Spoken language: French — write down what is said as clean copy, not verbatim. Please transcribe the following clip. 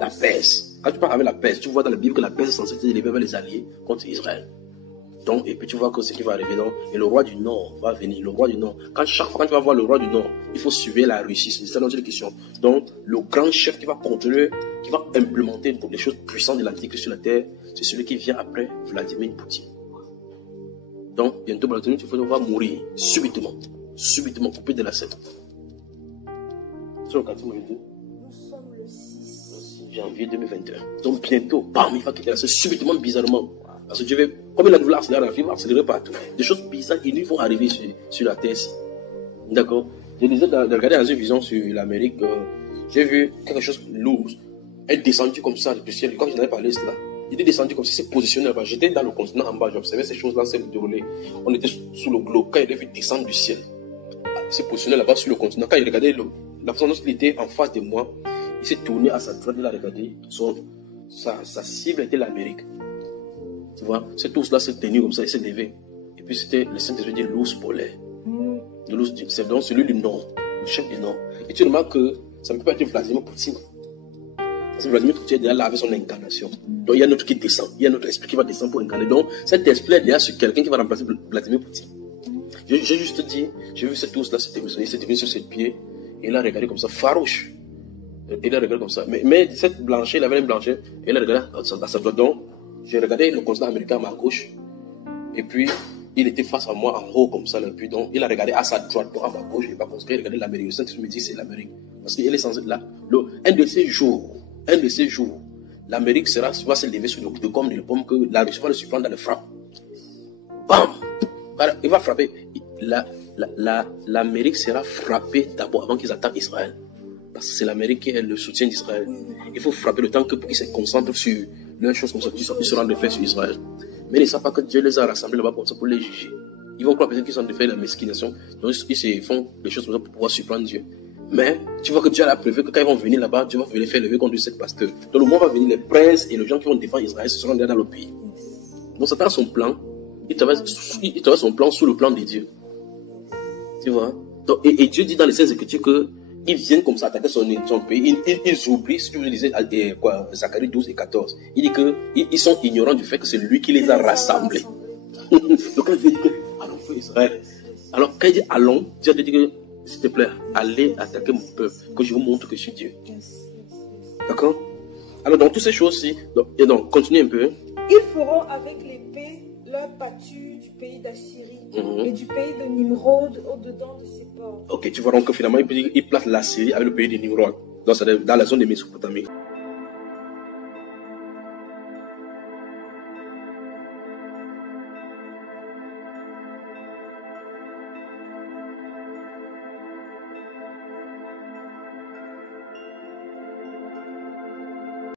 La Perse. Quand tu parles avec la Perse, tu vois dans la Bible que la Perse est censée élever vers les alliés contre Israël. Donc, et puis tu vois que ce qui va arriver, donc, et le roi du Nord va venir. Le roi du Nord, chaque fois que tu vas voir le roi du Nord, il faut suivre la Russie. C'est ça dans la question. Donc, le grand chef qui va contrôler, qui va implémenter les choses puissantes de l'Antichrist sur la terre, c'est celui qui vient après Vladimir Poutine. Donc, bientôt, Vladimir Poutine va mourir subitement. Subitement, coupé de la scène. C'est le 4e aujourd'hui. Nous sommes le 6 janvier 2021. Donc, bientôt, bam, il va quitter la scène subitement, bizarrement. Parce que Dieu veut, comme il a voulu accélérer la vie, il va accélérer partout. Des choses bizarres, ils vont arriver sur la terre. D'accord? Je disais de regarder dans une vision sur l'Amérique, j'ai vu quelque chose de lourd. Elle est descendue comme ça du ciel. Quand je n'avais parlé cela, il est descendu comme si c'est positionné là-bas. J'étais dans le continent en bas, j'observais ces choses-là se dérouler. On était sous le globe. Quand il a vu descendre du ciel, il s'est positionné là-bas sur le continent. Quand il regardait la façon dont il était en face de moi, il s'est tourné à sa droite, il a regardé. Sa cible était l'Amérique. Tu vois, cet ours-là s'est tenu comme ça, il s'est levé. Et puis c'était le Saint-Esprit dit l'ours polaire. C'est donc celui du Nord, le chef du Nord. Et tu remarques que ça ne peut pas être Vladimir Poutine. Parce que Vladimir Poutine est déjà là avec son incarnation. Donc il y a notre qui descend, il y a notre esprit qui va descendre pour incarner. Donc cet esprit est déjà sur quelqu'un qui va remplacer Vladimir Poutine. J'ai juste dit, j'ai vu cet ours-là s'est devenu sur ses pieds. Et il a regardé comme ça, farouche. Il a regardé comme ça. Mais cette blanchée, il avait une blanchée, et il a regardé à sa droite. Donc, j'ai regardé le continent américain à ma gauche, et puis il était face à moi en haut comme ça, et puis donc il a regardé à sa droite, donc à ma gauche, il n'a pas construit, il a regardé l'Amérique. Le Saint-Esprit me dit c'est l'Amérique, parce qu'il est censé là. Un de ces jours, l'Amérique va se lever sur le comme une pomme que la Russie va le surprendre dans le frappe. Bam! Il va frapper. L'Amérique sera frappée d'abord avant qu'ils attaquent Israël, parce que c'est l'Amérique qui est le soutien d'Israël. Il faut frapper le temps pour qu'ils se concentrent sur leurs choses comme ça, ils seront de faire sur Israël. Mais ils ne savent pas que Dieu les a rassemblés là-bas pour ça, pour les juger. Ils vont croire peut-être qu'ils sont de faire la mesquination, donc ils se font des choses comme ça pour pouvoir surprendre Dieu. Mais tu vois que Dieu a prévu que quand ils vont venir là-bas, Dieu va venir faire lever contre cette pasteur. Donc le moment va venir, les princes et les gens qui vont défendre Israël, ce seront déjà dans le pays. Donc Satan a son plan, il travaille son plan sous le plan de Dieu. Tu vois? Donc, et Dieu dit dans les Saintes Écritures que ils viennent comme ça attaquer son pays. Ils oublient, si tu veux disais, Zacharie 12 et 14. Il dit qu'ils sont ignorants du fait que c'est lui qui les a rassemblés. Donc quand il dit que allons feu Israël. Alors quand il dit allons, Dieu te dit que s'il te plaît, allez attaquer mon peuple, que je vous montre que je suis Dieu. D'accord? Alors dans toutes ces choses-ci, donc continue un peu. Ils feront avec l'épée leur pâture du pays d'Assyrie et du pays de Nimrod au-dedans de ses ports. Ok, tu vois donc que finalement il place la Syrie avec le pays de Nimrod. Donc c'est dans la zone de Mésopotamie.